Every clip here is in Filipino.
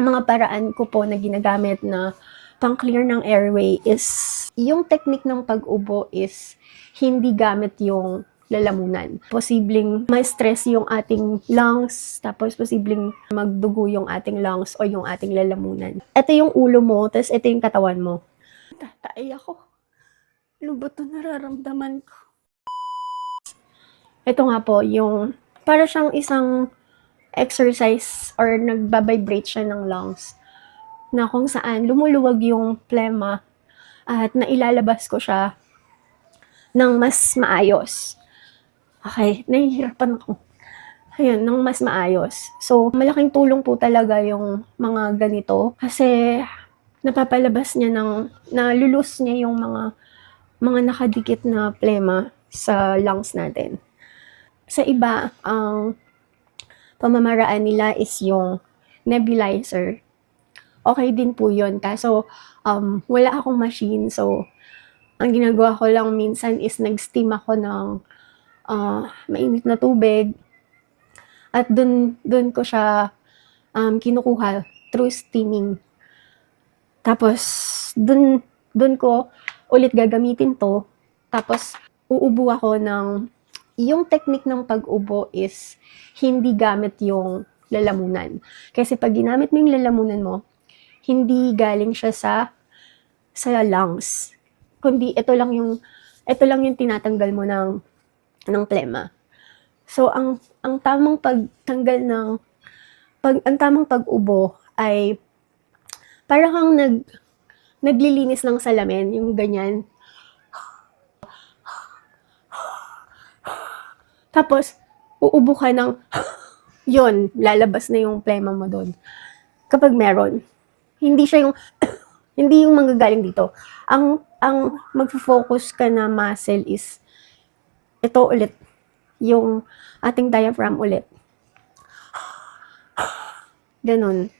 mga paraan ko po na ginagamit na pang-clear ng airway is yung technique ng pag-ubo is hindi gamit yung lalamunan. Posibleng ma-stress yung ating lungs, tapos posibleng magdugo yung ating lungs o yung ating lalamunan. Ito yung ulo mo, tapos ito yung katawan mo. Tatay ako. Ano ba ito nararamdaman ko? Ito nga po, yung para siyang isang exercise or nagbabibrate siya ng lungs na kung saan lumuluwag yung plema at nailalabas ko siya ng mas maayos. Okay, nahihirapan ako. Ayun, ng mas maayos. So, malaking tulong po talaga yung mga ganito kasi napapalabas niya nalulus niya yung mga nakadikit na plema sa lungs natin. Sa iba, ang pamamaraan nila is yung nebulizer. Okay din po yun. Kaso, wala akong machine. So, ang ginagawa ko lang minsan is nag-steam ako ng mainit na tubig. At dun ko siya kinukuha through steaming. Tapos, dun ko ulit gagamitin to. Tapos, uubo ako yung technique ng pag-ubo is hindi gamit yung lalamunan. Kasi pag ginamit mo yung lalamunan mo, hindi galing siya sa lungs. Kundi ito lang yung tinatanggal mo ng plema. So ang tamang pagtanggal ang tamang pag-ubo ay parang kang naglilinis ng salamin, yung ganyan. Tapos uubo ka ng yon, lalabas na yung plema mo doon. Kapag meron, hindi siya yung hindi yung manggagaling dito. Ang magfo-focus ka na muscle is ito ulit, yung ating diaphragm ulit. Ganun.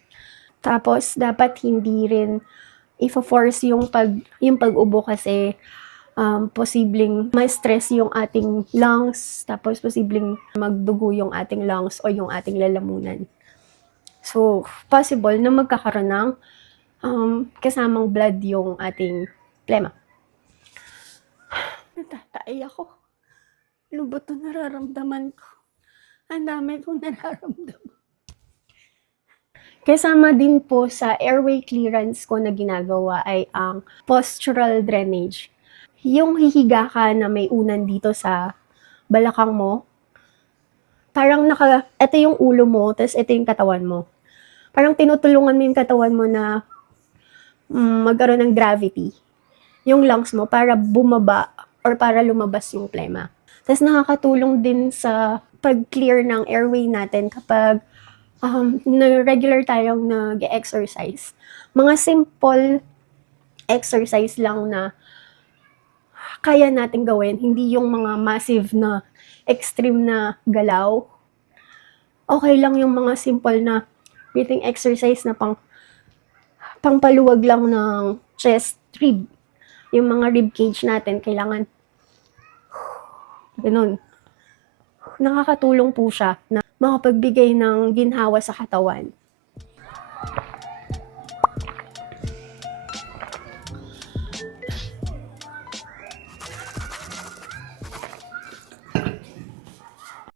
Tapos dapat hindi rin i-force yung pag-ubo kasi posibleng ma-stress yung ating lungs, tapos posibleng magdugo yung ating lungs o yung ating lalamunan. So, possible na magkakaroon ng kasamang blood yung ating plema. Natatay ako. Ano ba ito nararamdaman ko? Ang dami kong nararamdaman. Kasama din po sa airway clearance ko na ginagawa ay ang postural drainage. Yung hihiga ka na may unan dito sa balakang mo, parang ito yung ulo mo, tapos ito yung katawan mo. Parang tinutulungan mo yung katawan mo na magkaroon ng gravity, yung lungs mo, para bumaba or para lumabas yung plema. Tapos nakakatulong din sa pag-clear ng airway natin kapag regular tayong nag-exercise. Mga simple exercise lang na kaya natin gawin, hindi yung mga massive na extreme na galaw. Okay lang yung mga simple na breathing exercise na pangpaluwag lang ng chest, rib. Yung mga rib cage natin, kailangan ganun. Nakakatulong po siya na makapagbigay ng ginhawa sa katawan.